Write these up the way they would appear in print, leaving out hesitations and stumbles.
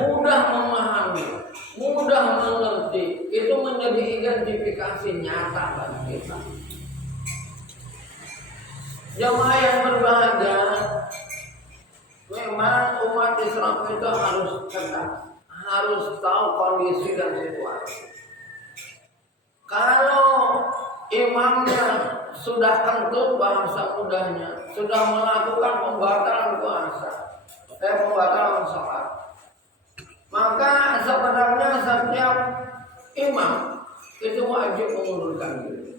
mudah memahami, mudah mengerti, itu menjadi identifikasi nyata bagi kita. Jemaah yang berbahagia, memang umat Islam itu harus cerdas, harus tahu kondisi dan situasi. Kalau imamnya sudah kentut, bahasa mudahnya sudah melakukan pembatalan puasa, pembatalan sholat, maka sebenarnya setiap imam itu wajib mengundurkan diri.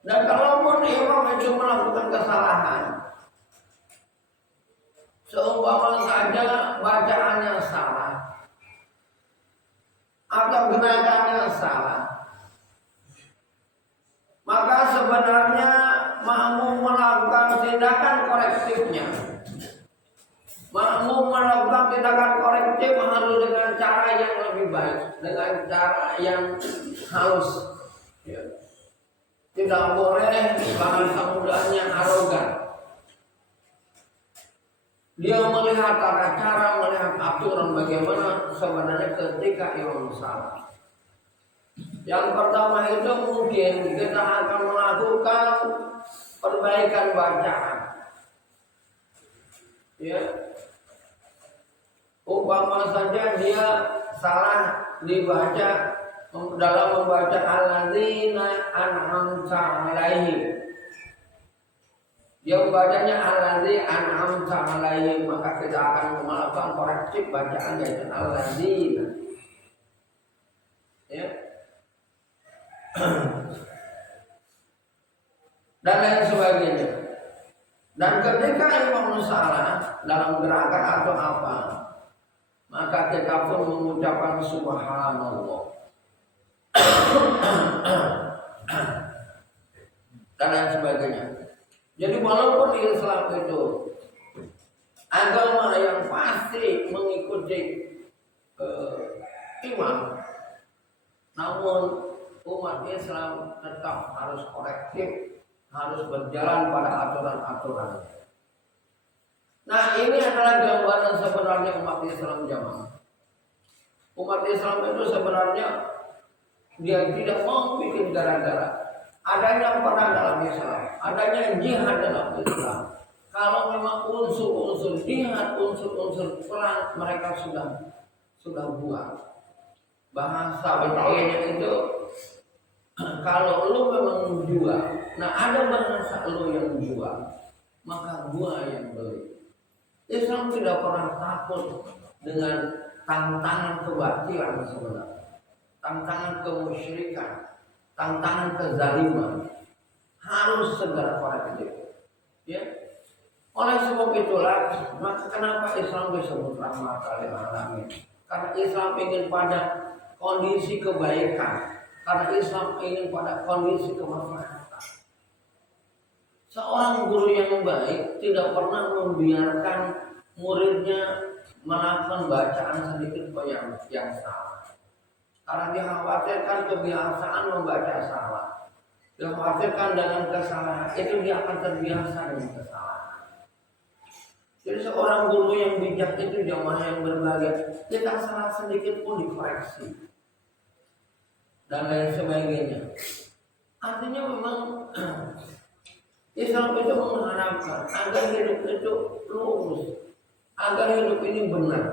Dan kalaupun imam itu melakukan kesalahan, seumpama saja bacaannya salah atau gerakannya salah, maka sebenarnya makmum melakukan tindakan korektifnya. Makmum melakukan tindakan korektif harus dengan cara yang lebih baik, dengan cara yang halus. Ya. Tidak boleh bahasa mudahnya arogan. Dia melihat cara melihat aturan bagaimana sebenarnya ketika imam salah. Yang pertama itu mungkin kita akan melakukan perbaikan bacaan. Ya. Umpama saja dia salah dibaca dalam membaca alladzina an'amta alaihim. Dia membacanya alladzi an'amta alaihim, maka kita akan melakukan korektif bacaan yaitu alladzina. Ya. Dan lain sebagainya. Dan ketika imam salah dalam gerakan atau apa, maka kita pun mengucapkan subhanallah dan lain sebagainya. Jadi walaupun Islam itu agama yang pasti mengikuti imam, namun umat Islam tetap harus korektif, harus berjalan pada aturan-aturan. Nah, ini adalah gambaran sebenarnya umat Islam jamaah. Umat Islam itu sebenarnya dia tidak mau bikin gara-gara. Adanya perang dalam Islam, adanya jihad dalam Islam. Kalau memang unsur-unsur jihad, unsur-unsur perang mereka sudah buat. Bahasa bedanya itu kalau lu memang jual, nah ada bahasa lu yang jual, maka gua yang beli. Islam tidak pernah takut dengan tantangan kebatilan sebenarnya, tantangan kemusyrikan, tantangan kezaliman, harus segera korektif. Ya. Oleh sebab itulah, maka kenapa Islam disebut rahmatan lil alamin? Karena Islam ingin pada kondisi kebaikan, karena Islam ingin pada kondisi kemaslahatan. Seorang guru yang baik tidak pernah membiarkan muridnya melakukan bacaan sedikit pun yang salah. Karena dikhawatirkan kebiasaan membaca salah, dikhawatirkan dengan kesalahan itu dia akan terbiasa dengan kesalahan. Jadi seorang guru yang bijak itu jamaah yang berbahagia, kita salah sedikit pun dikoreksi dan lain sebagainya. Artinya memang Islam itu mengharapkan agar hidup itu lurus, agar hidup ini benar,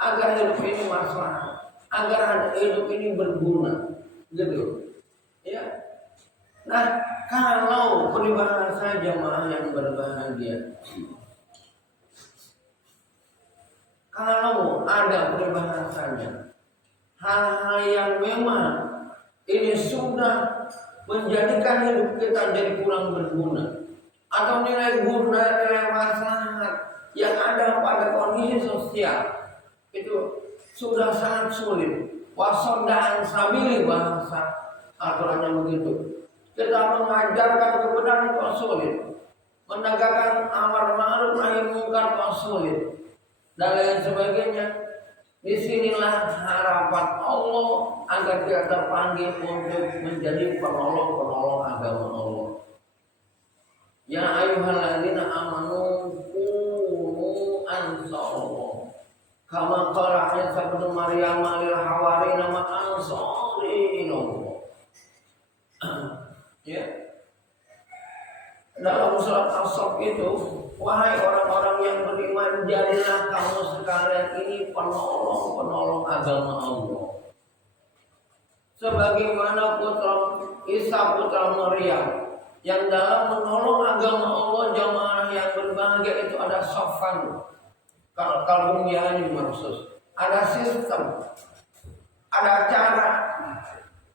agar hidup ini maslahat, agar hidup ini berguna, gitu. Ya. Nah, kalau peribahasa jamaah yang berbahagia, kalau ada peribahasanya, hal-hal yang memang ini sudah menjadikan hidup kita jadi kurang berguna, atau nilai guna, nilai maslahat yang ada pada kondisi sosial itu sudah sangat sulit. Wasodaan sabili bahasa aturannya begitu. Kita mengajarkan kebenaran kok sulit, menegakkan amar ma'ruf nahi munkar kok sulit, dan lain sebagainya. Disinilah harapan Allah agar kita terpanggil untuk menjadi penolong-penolong agama Allah. Ya ayyuhalladzina amanu kunu ansarallah. Kama qala Isa bin Maryam lil hawariyyin man ansari ilallah. Ya. Dalam surat As-Saff itu, wahai orang-orang yang beriman, jadilah kamu sekalian ini penolong-penolong agama Allah. Sebagaimana Isa putra Maryam yang dalam menolong agama Allah, jamaah yang berbahagia itu ada sofan. Kalau ini maksud, ada sistem, ada cara.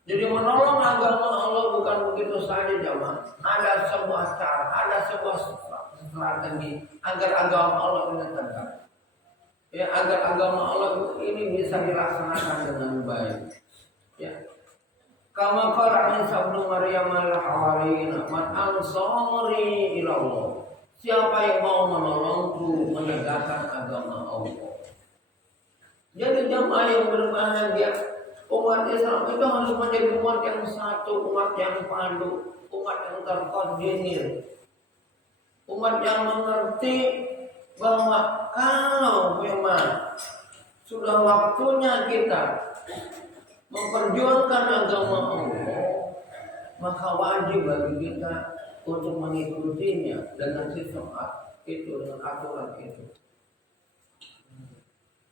Jadi menolong agama Allah bukan begitu saja jamaah. Ada sebuah cara, ada sebuah strategi agar agama Allah ini tegak. Ya, agar agama Allah ini bisa dilaksanakan dengan baik. Ya. Kama qala Isa bin Maryam al-Hawariyyin man ansari ila Allah. Siapa yang mau menolongku menegakkan agama Allah. Jadi jamaah yang berbahagia, umat Islam itu harus menjadi umat yang satu, umat yang padu, umat yang terkoordinir, umat yang mengerti bahwa kalau memang sudah waktunya kita memperjuangkan agama Allah, maka wajib bagi kita untuk mengikutinya dengan sistem itu, dengan aturan itu.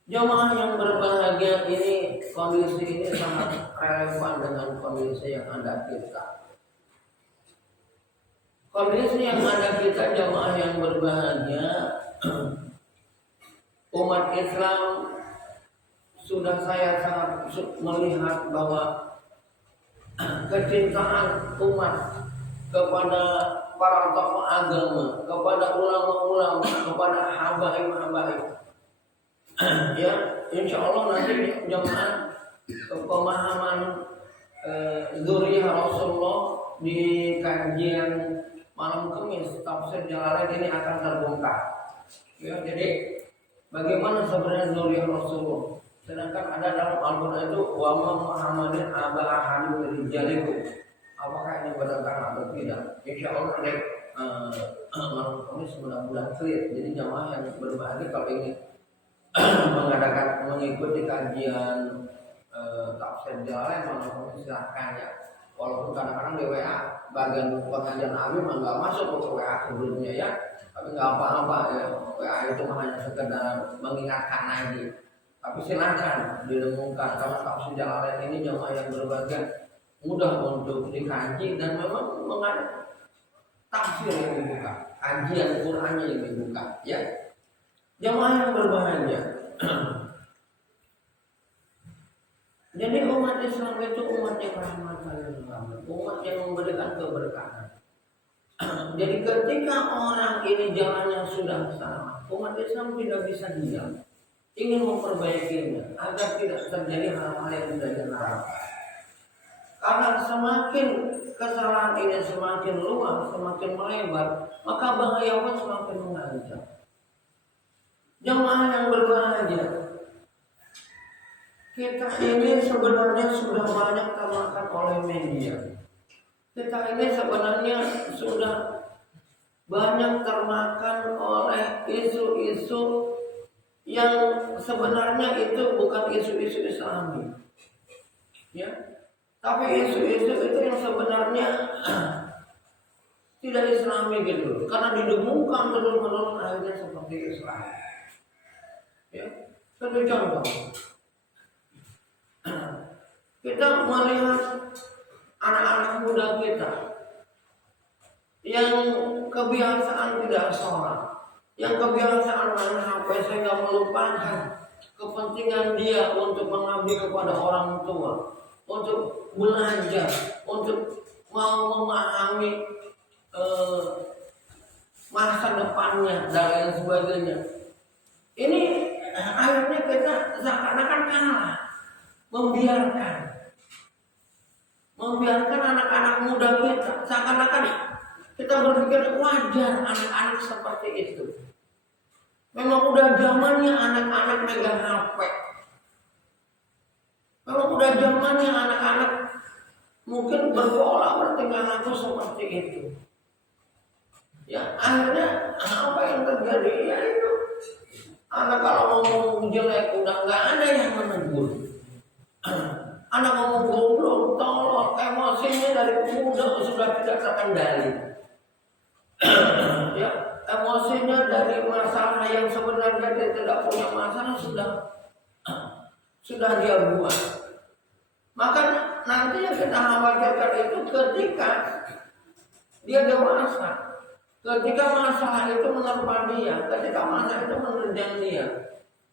Jamaah yang berbahagia ini, kondisi ini sangat relevan dengan kondisi yang ada kita. Kondisi yang ada kita, jamaah yang berbahagia, umat Islam sudah saya sangat melihat bahwa kecintaan umat kepada para tokoh agama, kepada ulama-ulama, kepada habaib-habaib. Ya, insya Allah nanti jemaah pemahaman dzurriyyah Rasulullah di kajian malam Kamis tafsir Jalalain ini akan terbongkar. Ya, jadi bagaimana sebenarnya dzurriyyah Rasulullah? Sedangkan ada dalam Al-Quran itu wa ma Muhammadin aba ahadin min rijalikum. Apakah ini benar atau tidak? Insya Allah nanti malam Kamis mudah-mudahan clear. Jadi jamaah yang berbahagia kalau ingin mengikuti kajian tafsir Jalalain malam Kamis silahkan ya. Walaupun kadang-kadang di WA bagian pengajian Abi mah nggak masuk ke WA sebelumnya ya. Tapi nggak apa-apa ya. WA itu hanya sekedar mengingatkan aja. Tapi silakan direnungkan karena tafsir Jalalain ini jamaah yang berbahagia mudah untuk dikaji dan memang mengada tafsir yang dibuka, kajian Qur'annya yang dibuka, ya. Jamaah yang berbahagia. Jadi umat Islam itu umat yang rahmatan lil alamin, umat yang memberikan keberkahan. Jadi ketika orang ini jalannya sudah salah, umat Islam tidak bisa diam, ingin memperbaikinya agar tidak terjadi hal-hal yang tidak diharapkan. Karena semakin kesalahan ini semakin luas, semakin melebar, maka bahaya pun semakin mengancam. Jamaah yang berbahagia, kita ini sebenarnya sudah banyak termakan oleh media. Kita ini sebenarnya sudah banyak termakan oleh isu-isu yang sebenarnya itu bukan isu-isu Islami, ya. Tapi isu-isu itu yang sebenarnya tidak Islami gitu, karena didengungkan terus-menerus akhirnya seperti Islam. Ya, satu contoh, kita melihat anak-anak muda kita yang kebiasaan tidak sholat, yang kebiasaan main HP sehingga melupakan kepentingan dia untuk mengabdi kepada orang tua, untuk belajar, untuk mau memahami masa depannya dan lain sebagainya. Ini akhirnya kita seakan-akan kalah, membiarkan anak-anak muda kita, seakan-akan kita berpikir wajar anak-anak seperti itu. Memang udah zamannya anak-anak megang HP. Memang udah zamannya anak-anak mungkin berpola bertingkah laku seperti itu. Ya, akhirnya apa yang terjadi ya itu Anak kalau ngomong jelek udah nggak ada yang menegur. Anak ngomong goblok, tolong, emosinya dari muda sudah tidak terkendali. Ya, emosinya dari masalah yang sebenarnya dia tidak punya masalah sudah dia buat. Maka nanti yang kita khawatirkan itu ketika dia dewasa. Ketika masalah itu menerpa dia, ketika masalah itu menerjang dia,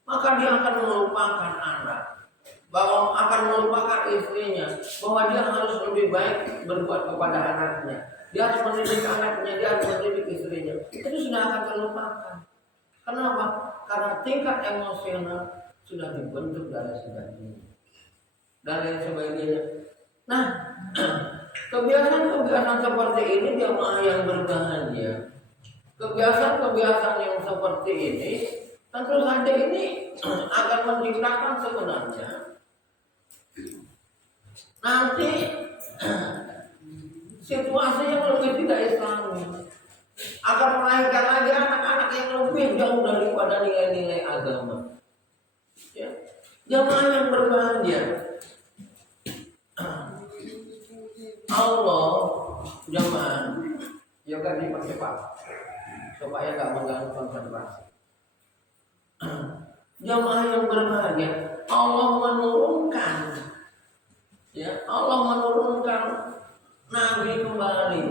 maka dia akan melupakan anak, bahwa akan melupakan istrinya, bahwa dia harus lebih baik berbuat kepada anaknya, dia harus mendidik anaknya, dia harus mendidik istrinya. Itu sudah akan terlupakan. Kenapa? Karena tingkat emosional sudah dibentuk dari sejak dini dan lain sebagainya. Nah, kebiasaan-kebiasaan seperti ini jamaah yang berbahagia, kebiasaan-kebiasaan yang seperti ini tentu saja ini akan menciptakan sebenarnya nanti situasi yang lebih tidak islami, akan melahirkan lagi anak-anak yang lebih jauh daripada nilai-nilai agama. Ya. Jamaah yang berbahagia, Allah jamaah ya kan dipercepat supaya nggak mengganggu konsentrasi. Jamaah yang berbahagia, Allah menurunkan, ya Allah menurunkan Nabi kembali.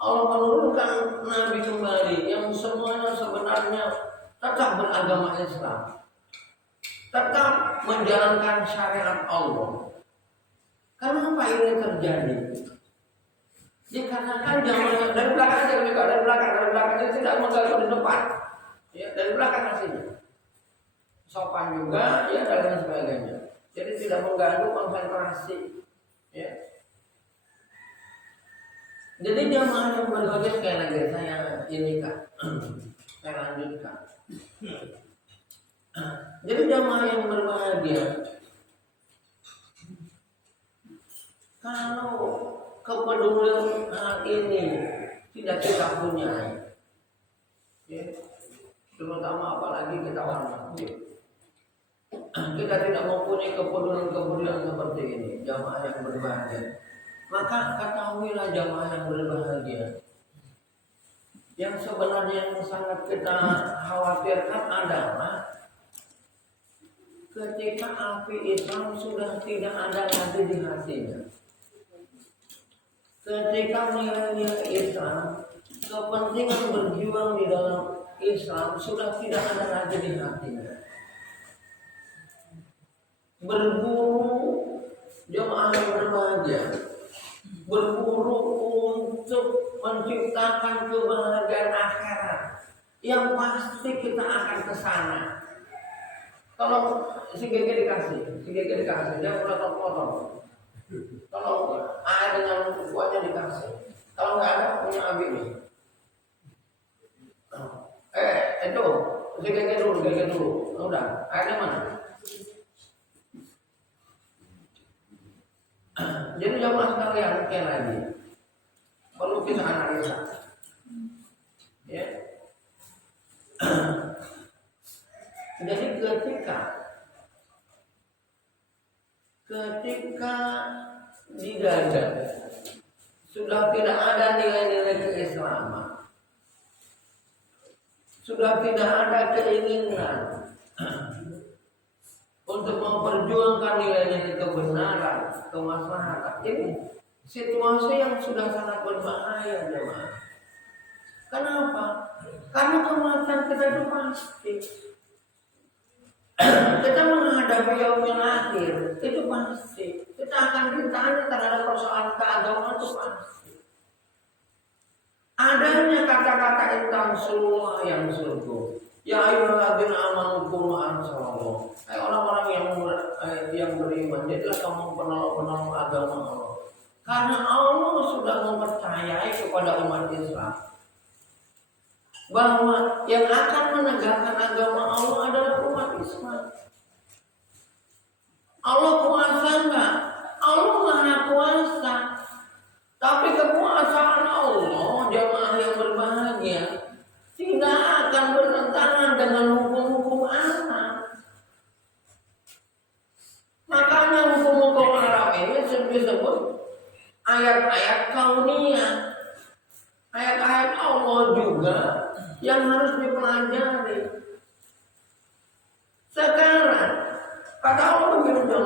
Allah menurunkan Nabi kembali yang semuanya sebenarnya tetap beragama Islam, tetap menjalankan syariat Allah. Kenapa ini terjadi? Dikarenakan zamannya dari belakang aja juga, dari belakang itu tidak mengganggu di depan, ya dari belakang aslinya sopan juga, ya dan lain sebagainya. Jadi tidak mengganggu konsentrasi, ya. Jadi jamaah yang berbahagia sekali lagi saya ini Kak, saya lanjutkan. Jadi jamaah yang berbahagia, kalau kepedulian ini tidak kita punya, ya, terutama apalagi kita orang Muslim, kita tidak mempunyai kepedulian seperti ini, jamaah yang berbahagia, maka ketahuilah jamaah yang berbahagia, yang sebenarnya yang sangat kita khawatirkan adalah ketika api Islam sudah tidak ada lagi di hatinya. Ketika nilai-nilai Islam, kepentingan berjuang di dalam Islam sudah tidak ada lagi di hatinya. Berburu jemaah yang berbahagia, berburu untuk menciptakan kebahagiaan akhirat, yang pasti kita akan ke sana. Kalau si Gege dikasih, dia potong-potong. Kalau ada yang kuatnya dikasih, kalau nggak ada punya Abi nih. Itu si Gege dulu, udah ada mana? Jadi jamaah sekalian sekali lagi perlu kita analisa, ya. Jadi ketika di dada sudah tidak ada nilai-nilai keislaman, sudah tidak ada keinginan untuk memperjuangkan nilai-nilai kebenaran, kemaslahatan, ini situasi yang sudah sangat berbahaya, jemaah. Kenapa? Karena kematian kita itu pasti. Kita menghadapi yaumil akhir itu pasti. Kita akan ditanya terhadap persoalan keagamaan itu pasti. Adanya kata-kata intan surah yang surga. Ya ayyuhalladzina amanu qulu ansalallah. Hai orang-orang yang beriman, jadilah kamu penolong-penolong agama Allah. Karena Allah sudah mempercayai kepada umat Islam bahwa yang akan menegakkan agama Allah adalah umat Islam. Allah kuasa enggak? Allah Maha Kuasa. Tapi kekuasaan Allah, jamaah yang berbahagia, tidak akan bertentangan dengan hukum-hukum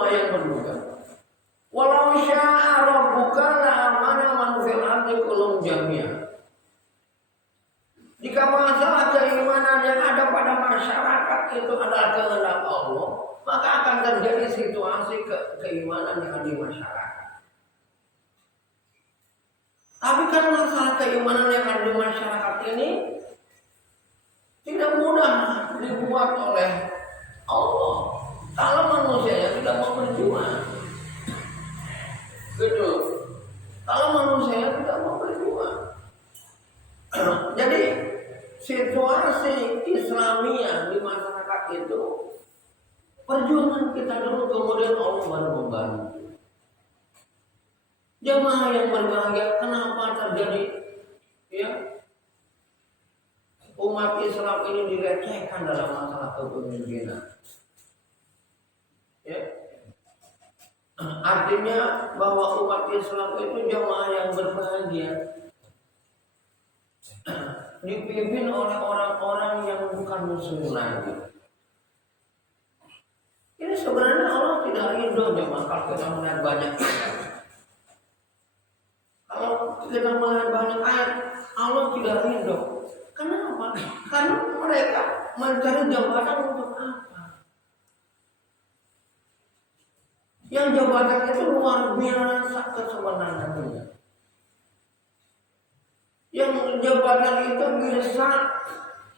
jamaah yang bermuka. Walau syaa rabbuka la'amana man fil ardi kullum jami'a. Jika masalah keimanan yang ada pada masyarakat itu adalah kehendak Allah, maka akan terjadi situasi keimanan yang ada di masyarakat. Tapi kan masalah keimanan yang ada di masyarakat ini tidak mudah dibuat oleh Allah kalau manusia yang tidak mau berjuang. Gitu. Kalau manusia yang tidak mau berjuang. Jadi situasi Islamiyah di masyarakat itu perjuangan kita dulu, kemudian Allah baru membantu. Jamaah yang berbahagia, kenapa terjadi ya umat Islam ini direcehkan dalam masalah kepemimpinan? Ya. Artinya bahwa umat Islam itu jamaah yang berbahagia, dipimpin oleh orang-orang yang bukan muslim lagi. Ini sebenarnya Allah tidak ridho jemaah kalau kita melihat banyak ayat. Kalau kita melihat banyak ayat, Allah tidak ridho. Kenapa? Karena mereka mencari jabatan untuk apa? Yang jabatan itu luar biasa kesewenangannya. Yang jabatan itu bisa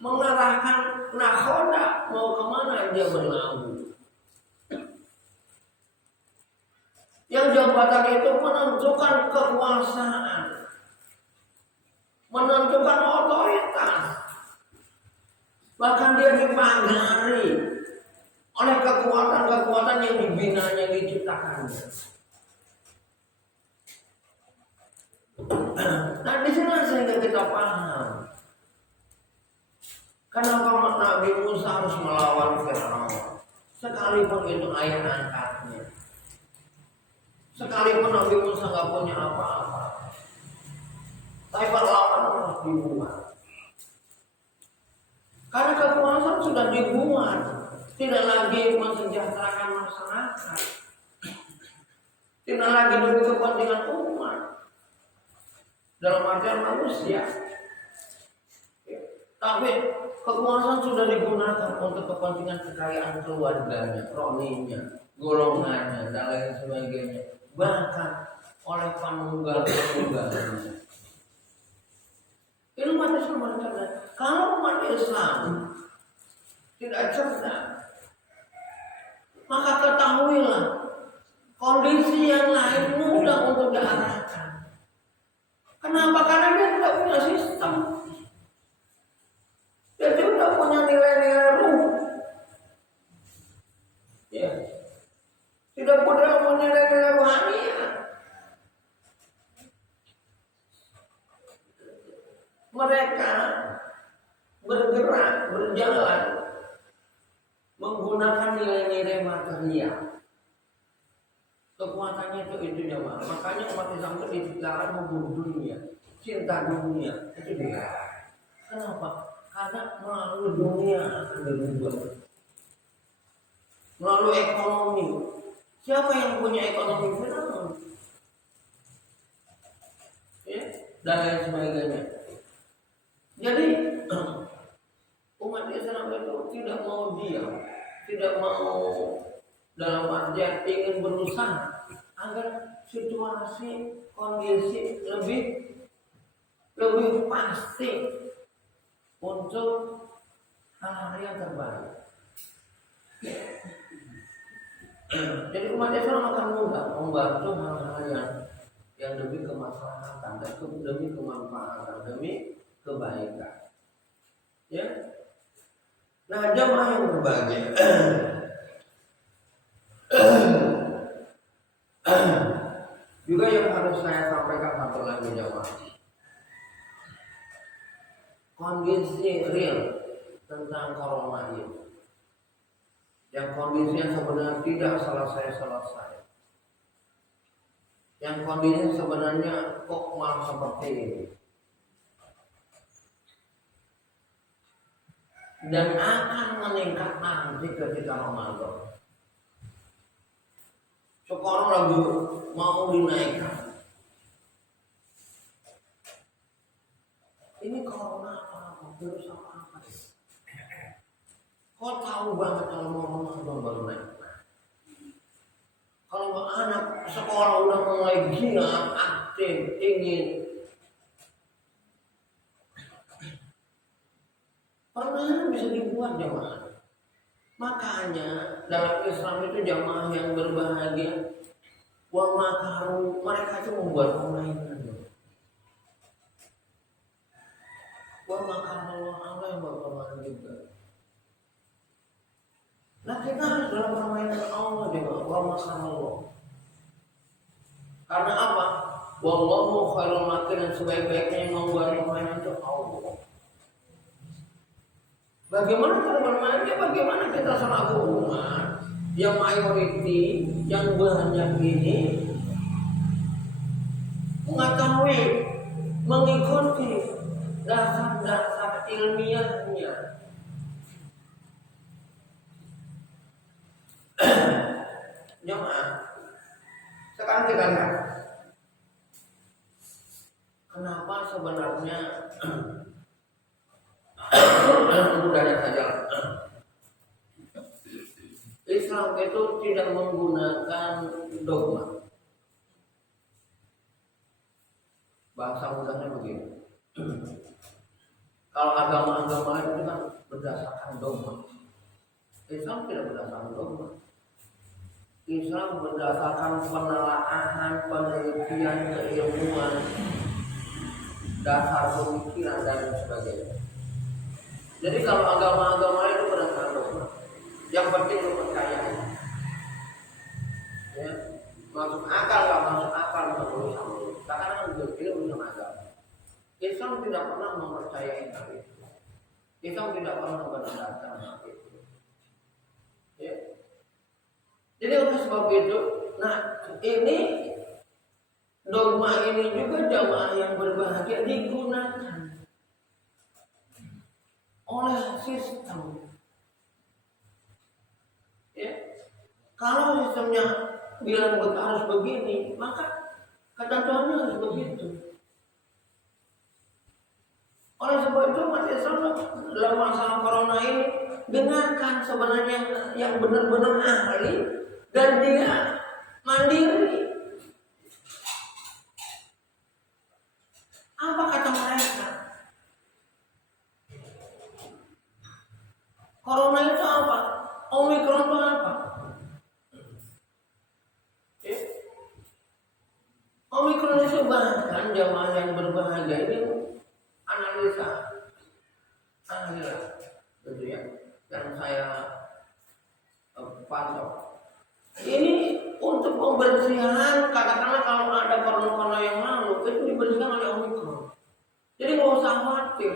mengarahkan nakhoda mau kemana dia berlabuh. Yang jabatan itu menentukan kekuasaan, menentukan otoritas. Bahkan dia dipagari oleh kekuatan-kekuatan yang dibinanya, diciptakannya. Nah di sini sehingga kita paham kenapa Nabi Musa harus melawan Firaun, sekalipun itu ayah angkatnya, sekalipun Nabi Musa nggak punya apa-apa, tapi perlawanan harus dibuat. Karena kekuasaan sudah dibuat, tidak lagi mensejahterakan masyarakat, tidak lagi demi kepentingan umat. Dalam artian manusia, tapi kekuasaan sudah digunakan untuk kepentingan kekayaan keluarganya, kroninya, golongannya, dan lain sebagainya, bahkan oleh panunggal-panunggalnya. Ini umat Islam cerdas. Kalau umat Islam tidak cerdas, maka ketahuilah kondisi yang lain mudah untuk diarahkan. Kenapa? Karena dia tidak punya sistem. Dia tidak punya nilai-nilai ruh. Ya. Tidak punya nilai-nilai rohaniah. Mereka bergerak, berjalan menggunakan nilai-nilai material. Kekuatannya itu jamaah. Makanya umat Islam itu diciptakan membunuh dunia, cinta dunia. Itu dia. Kenapa? Karena melalui dunia akan dirubah. Melalui ekonomi. Siapa yang punya ekonomi? Firaun. Ya, dan lain sebagainya. Jadi umat Islam itu tidak mau diam, tidak mau dalam artian ingin berusaha agar situasi kondisi lebih pasti untuk hal-hal yang terbaik. Jadi umat Islam akan mudah membantu hal-hal yang demi kemaslahatan dan demi kemanfaatan, demi kebaikan. Ya. Nah, jamaah yang berbahagia. Juga yang harus saya sampaikan satu lagi jamaah. Kondisi real tentang corona ini, yang kondisinya sebenarnya tidak selesai. Yang kondisinya sebenarnya kok malah seperti ini. Dan akan meningkat nanti ketika Ramadan. sekarang lagi mau dinaikkan. Ini corona apa? Virus apa? Kau tahu banget kalau mau Ramadan baru naik. Kalau anak sekolah udah mulai giat, aktif, ingin, pernah bisa dibuat jamaah. Makanya dalam Islam itu jamaah yang berbahagia, wa makaru, mereka itu membuat permainan. Wa makaru Allah yang berpermainan juga. Nah kita harus dalam permainan Allah juga, wa makaru. Karena apa? Wallahu khairul makirin, dan sebaik-baiknya yang membuat permainan itu Allah. Bagaimana cara bermainnya? Bagaimana kita selaku umat yang mayoriti, yang banyak ini mengetahui, mengikuti dasar-dasar ilmiahnya. Jemaah, sekarang kita lihat kenapa sebenarnya mudahnya saja Islam itu tidak menggunakan dogma. Bahasa mudahnya begini. Kalau agama-agama itu kan berdasarkan dogma. Islam tidak berdasarkan dogma. Islam berdasarkan penelaahan, penelitian, keilmuan, dasar pemikiran dan sebagainya. Jadi kalau agama-agama itu berdasarkan dogma, yang penting lu percaya. Ya, masuk akal nggak masuk akal nggak urusan lu. Karena ini urusan agama. Islam tidak pernah mempercayai hal itu. Islam tidak pernah berdasarkan hal itu. Ya. Jadi oleh sebab itu, nah ini dogma ini juga jamaah yang berbahagia digunakan oleh sistem. Ya. Kalau sistemnya bilang harus begini, maka ketentuannya harus begitu. Oleh sebab itu umat Islam dalam masalah corona ini dengarkan sebenarnya yang benar-benar ahli dan dia mandiri. Apa kata mereka? Corona itu apa? Omikron itu apa? Omikron itu bahkan jamaah yang berbahagia ini analisa, gitu ya, yang saya pantau. Ini untuk pembersihan, katakanlah kalau ada corona yang lalu itu dibersihkan oleh Omikron. Jadi nggak usah khawatir.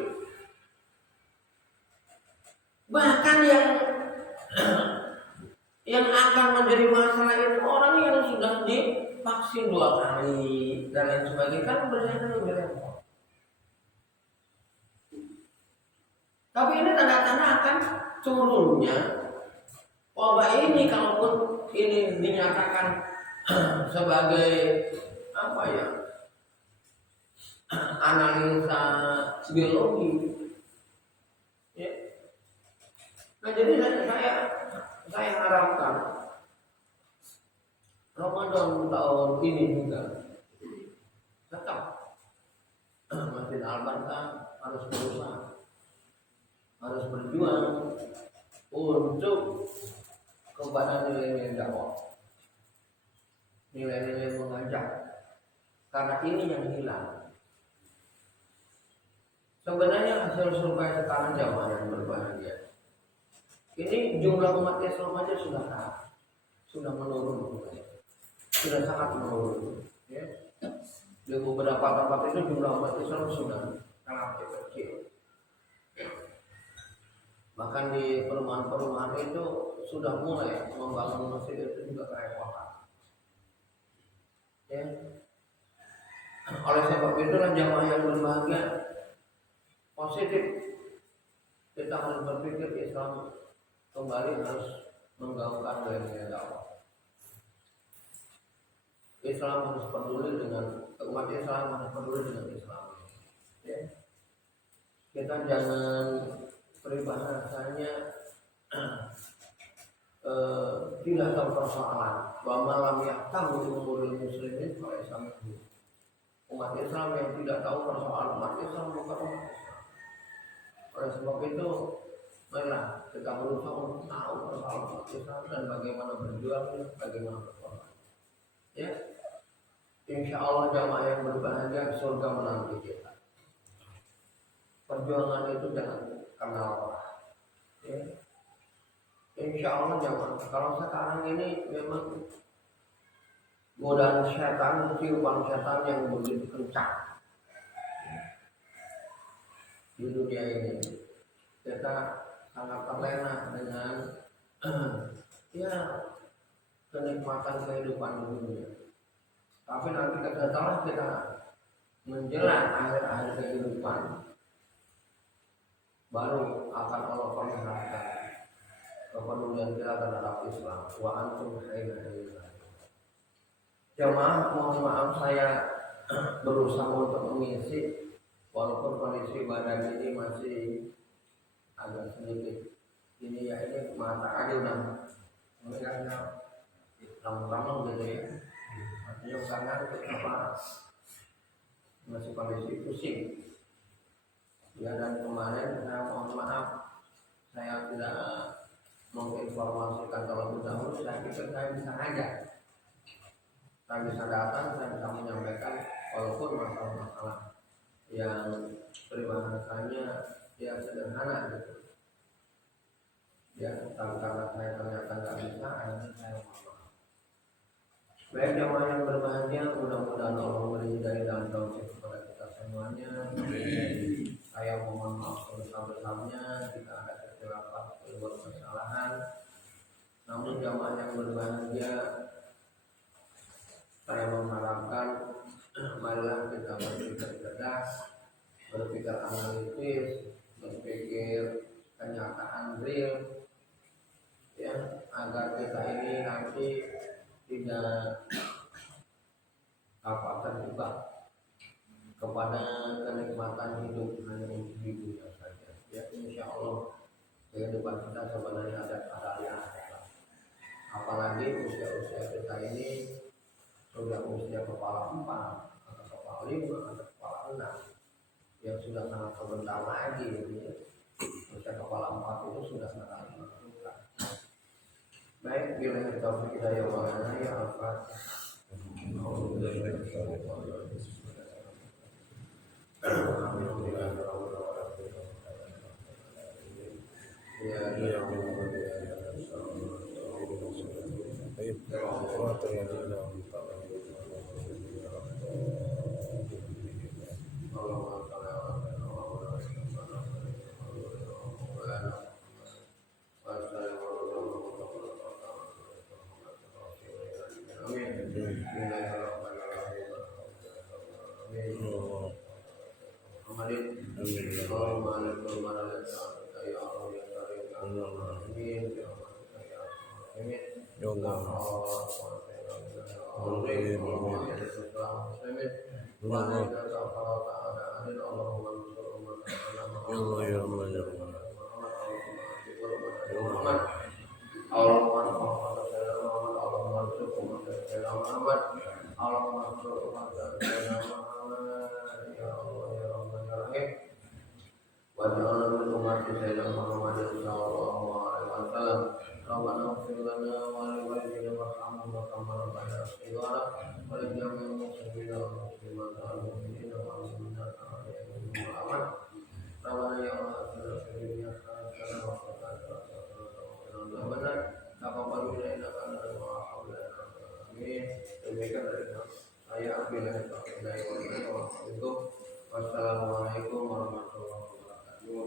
Bahkan yang akan menjadi masalah itu orang yang sudah divaksin 2 kali dan lain sebagainya, kan berjalan lebih repot. Tapi ini tanda-tanda akan turunnya wabah ini, kalaupun ini dinyatakan sebagai apa ya, analisa biologi. Ya. Nah jadi saya harapkan Ramadan tahun ini juga tetap Masjid Al-Barkah harus berusaha, harus berjuang untuk kepada nilai-nilai dakwah, nilai-nilai mengajak, karena ini yang hilang. Sebenarnya hasil survei sekarang jamaah yang berbahagia, ini jumlah umat Islam aja sudah menurun, sudah sangat menurun. Ya. Di beberapa tempat itu jumlah umat Islam sudah relatif kecil. Bahkan di perumahan-perumahan itu sudah mulai membangun masjid itu juga kerepotan. Ya. Oleh sebab itu jamaah yang berbahagia positif, kita harus berpikir Islam kembali harus menggaungkan nilai-nilai dakwah. Islam harus peduli dengan umat Islam, harus peduli dengan Islam. Ya. Kita jangan peribahasanya tidak tahu persoalan. Wa malam yahtamu umurul muslimin fa isamihi. Umat Islam yang tidak tahu persoalan umat Islam bukan umat Islam. Oleh sebab itu, marilah kita berusaha untuk tahu persoalan umat Islam dan bagaimana berjuang, bagaimana berkorban. Ya, insya Allah jamaah yang berbahagia surga menanti kita. Perjuangan itu jangan kenal orang. Ya. Insya Allah jangan. Kalau sekarang ini memang godaan setan, tiupan setan yang begitu kencang di dunia ini. Kita sangat terlena dengan ya kenikmatan kehidupan dunia. Tapi nanti setelah kita menjelang akhir-akhir kehidupan, baru akan Allah perlihatkan kepedulian kita terhadap Islam. Wa antum hayna illallah. Jemaah, mohon maaf saya berusaha untuk mengisi walaupun kondisi badan ini masih agak sedikit ini ya, ini mata aja udah memegangnya ramang-ramang gitu ya, artinya karena apa masih kondisi pusing ya. Dan kemarin saya mohon maaf saya tidak menginformasikan terlebih dahulu. Saya pikir saya bisa aja, saya bisa datang, saya bisa menyampaikan walaupun masalah-masalah yang peribahasanya ya sederhana gitu ya, tapi karena saya ternyata nggak bisa, akhirnya saya mohon. Baik jemaah yang berbahagia, mudah-mudahan Allah memberi hidayah dan taufik kepada kita semuanya. Saya mohon maaf sebesar-besarnya jika ada kesalahan atau kesalahan. Namun jemaah yang berbahagia, saya mengharapkan marilah kita berpikir cerdas, berpikir analitis, berpikir kenyataan real, ya, agar kita ini nanti tidak terjebak kepada kenikmatan hidup hanya untuk dunia saja. Ya, insya Allah kehidupan kita sebenarnya ada yang akhirat. Apalagi usia-usia kita ini sudah usia kepala 4 atau kepala 5 atau kepala 6 yang sudah sangat sebentar lagi ya. Usia kepala 4 itu sudah sangat menentukan. Baik, bila kita hidayah wa ya al-Fatihah.